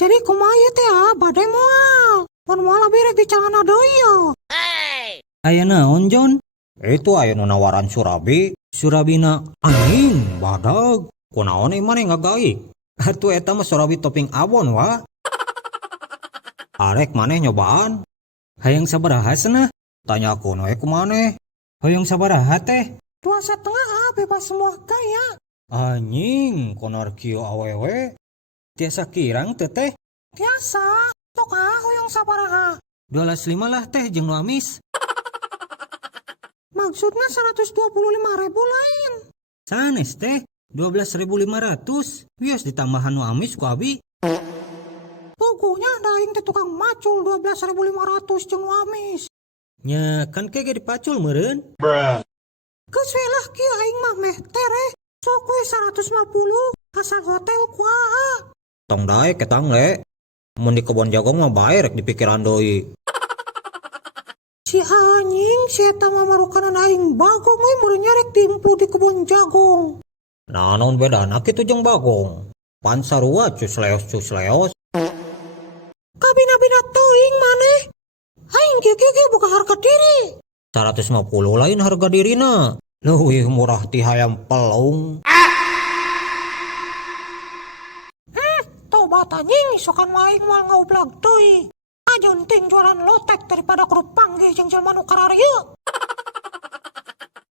Jadi kumaha teh bade moal. Mun moal birek di calana deui ya. Aya naon Jon? Itu aya nu nawaran Surabi. Surabina Anjing, badag. Kunaon maneh ngagaik? Atuh eta mah Surabi topping abon wa. Arek maneh nyobaan. hayang sabaraha cenah? Tanyakeun we ku maneh. Hoyong sabaraha teh? 2,5 bebas semua gaya. Anjing, konar kieu awewe. Tiasa kirang teh teh? Biasa. Sok hoyong sabaraha. 12.5 lah teh jeung nu amis. Maksudnya 125.000 lain. Sanes teh 12.500. Wios ditambahan nu amis ku abi. Pokoknya daing teh tukang macul 12.500 jeung wamis. Nya kan kege dipacul meureun. Geus we lah kieu aing mah meh tere. Sok we 150 asal hotel kuaha. Tong daek ketang le. Mun di kebon jagung mah bae rek dipikiran deui. Si anjing si eta mah marukanan aing bagong we meureun nyarek timplu di kebon jagung. Nah, naon bedana kitu jeung bagong? Pan sarua cusleos. Kabina-bina teuing maneh. Aing kieu buka harga diri. 150 lain harga dirina. Leuwih murah ti hayam pelung. Tobat anjing sokan mah aing moal ngaublag deui. Ajeun ting jualan lotek daripada kudu panggih jeung jelema nu kararieu.